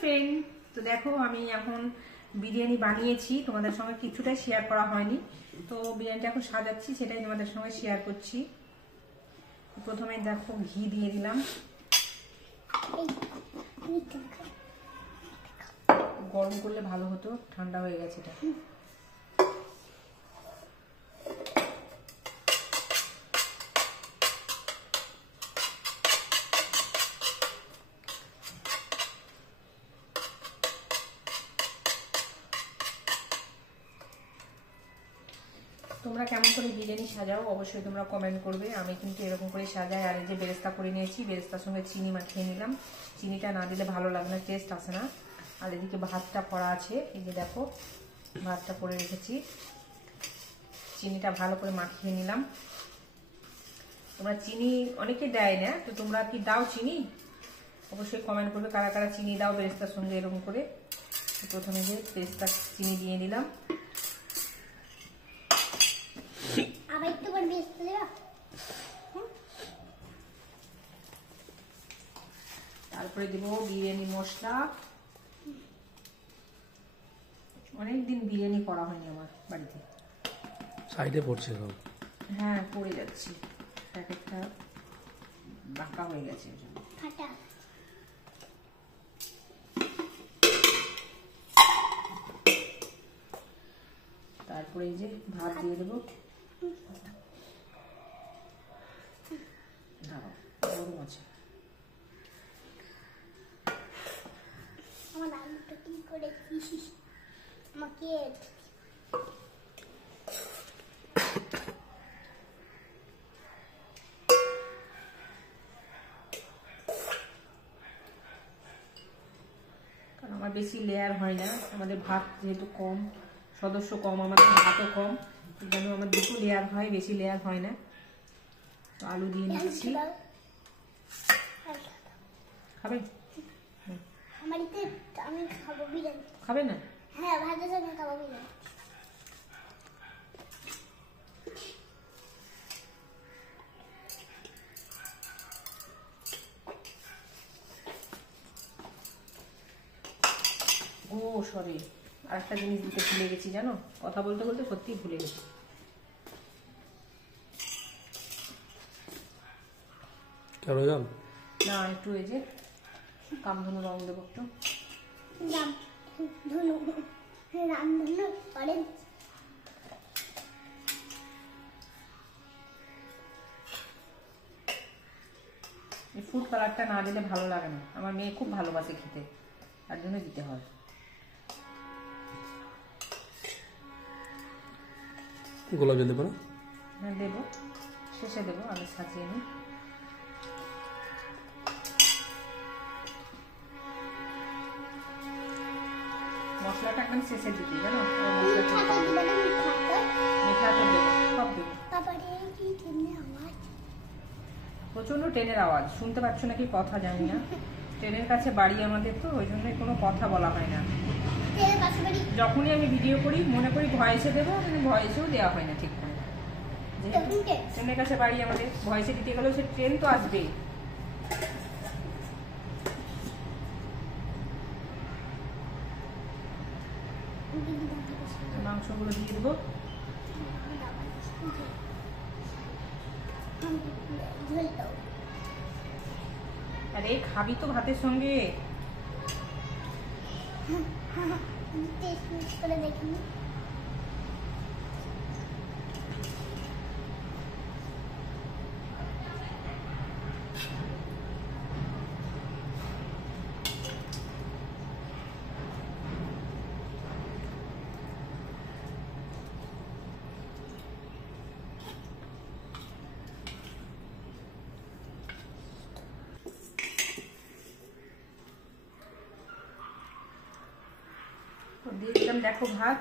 Friend, তো দেখো আমি এখন বিরিয়ানি বানিয়েছি, তোমাদের সঙ্গে কিছুটাই শেয়ার করা হয়নি। তো বিরিয়ানিটা এখন সাজাচ্ছি, সেটাই তোমাদের সঙ্গে শেয়ার করছি। প্রথমে দেখো ঘি দিয়ে দিলাম, গরম করলে ভালো হতো, ঠান্ডা হয়ে গেছে এটা। তোমরা কেমন করে বিরিয়ানি সাজাও অবশ্যই তোমরা কমেন্ট করবে। আমি কিন্তু এরকম করে সাজাই। আর এই যে বেরেস্তা করে নিয়েছি, বেরেস্তার সঙ্গে চিনি মাখিয়ে নিলাম। চিনিটা না দিলে ভালো লাগে না, টেস্ট আসে না। আর এদিকে ভাতটা করা আছে, এই যে দেখো ভাতটা করে রেখেছি, চিনিটা ভালো করে মাখিয়ে নিলাম। তোমরা চিনি অনেকে দেয় না, তো তোমরা কি দাও চিনি? অবশ্যই কমেন্ট করবে কারা কারা চিনি দাও বেরেস্তার সঙ্গে এরকম করে। প্রথমে যে বেরেস্তা চিনি দিয়ে দিলাম, তারপরে দেব বিরিয়ানি মশলা। অনেকদিন বিরিয়ানি করা হয়নি আমার বাড়িতে, সাইডে পড়ছে। হ্যাঁ পড়ে যাচ্ছি, প্যাকেটটা বাঁকা হয়ে গেছে। তারপরে এই যে ভাত দিয়ে দেবো, গরম আছে। আমার আলুটা কি করে আমাকে কারণ আমার বেশি লেয়ার হয় না, আমাদের ভাত যেহেতু কম, সদস্য কম, আমাদের ভাতও কম, যেন আমার দুটো লেয়ার হয়, বেশি লেয়ার হয় না। তো আলু দিয়ে নিচ্ছি। খাবে? আমি খাবো বিরিয়ানি। খাবে না? হ্যাঁ, ভাতের সঙ্গে খাবো বিরিয়ানি। ও সরি, আরেকটা জিনিস দিতে ভুলে গেছি, জানো, কথা বলতে বলতে সত্যিই ভুলে গেছি। কেন জান না, একটু এই যে কামধনু রং দেবো একটু। রামধনু অরেঞ্জ। এই ফুড কালারটা না দিলে ভালো লাগে না, আমার মেয়ে খুব ভালোবাসে খেতে, তার জন্য দিতে হয়। গোলাপ জল দেবো না? হ্যাঁ দেবো, শেষে দেবো, আমি সাজিয়ে নিই। মশলাটা একদম শেষে দিতে, জানো, মিঠা তো দেবো, সব দেবো। প্রচন্ড ট্রেনের আওয়াজ, শুনতে পাচ্ছ নাকি কথা জানি না। ট্রেনের কাছে বাড়ি আমাদের, তো ওই জন্য কোনো কথা বলা হয় না। যখনই আমি ভিডিও করি মনে করি ভয়েসে দেবো, মানে ভয়েসেও দেওয়া হয় না ঠিক করে। ট্রেনের কাছে বাড়ি আমাদের, ভয়েসে দিতে গেলেও সে ট্রেন তো আসবেই। মাংসগুলো দিয়ে দেবো। আরে খাবি তো ভাতের সঙ্গে। দিয়ে দিলাম দেখো ভাত।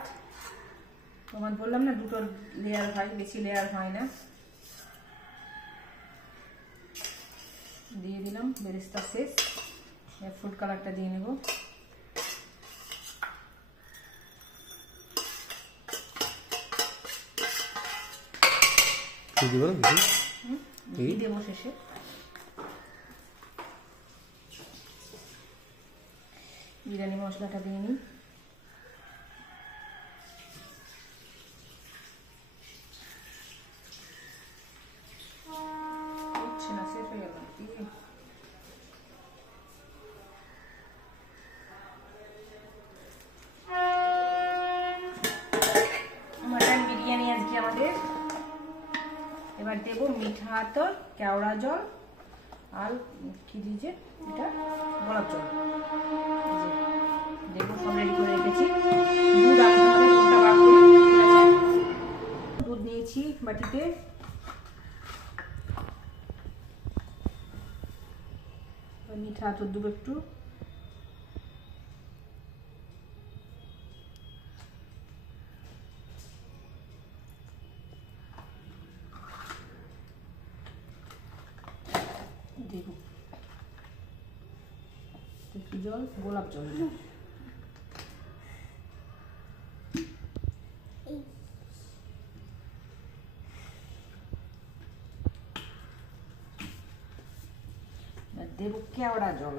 তোমার বললাম না দুটো লেয়ার হয়, বেশি লেয়ার হয় না। দিয়ে দিলাম বেরেস্তা শেষ, ফুড কালারটা দিয়ে নেব। দেবো শেষে। বিরিয়ানি মশলাটা দিয়ে নিই। হচ্ছে না, সেট হয়ে গেল নাকি? মাটন বিরিয়ানি আজকে আমাদের। এবার দেবো মিঠা আতর, কেওড়া জল আর কি দিয়েছে এটা, গোলাপ জল। দেখো সব রেডি করে রেখেছি। দুধ আনতে হবে, দুধটা বার করি। ঠিক আছে, দুধ নিয়েছি বাটিতে। মিঠা আতর দেবো একটু। দেবো একটু জল, গোলাপ জল। দেবো কেওড়া জল।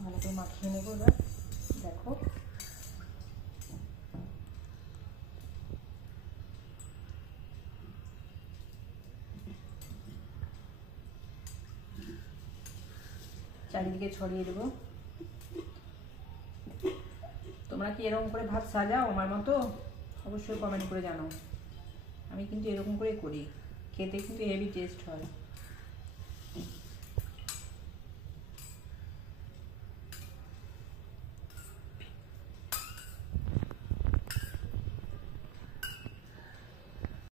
ভালো করে মাখিয়ে নেবো এবার। দেখো চারিদিকে ছড়িয়ে দেবো। তোমরা কি এরকম করে ভাত সাজাও আমার মতো? অবশ্যই কমেন্ট করে জানাও। আমি কিন্তু এরকম করে করি, খেতে কিন্তু হেভি টেস্ট হয়।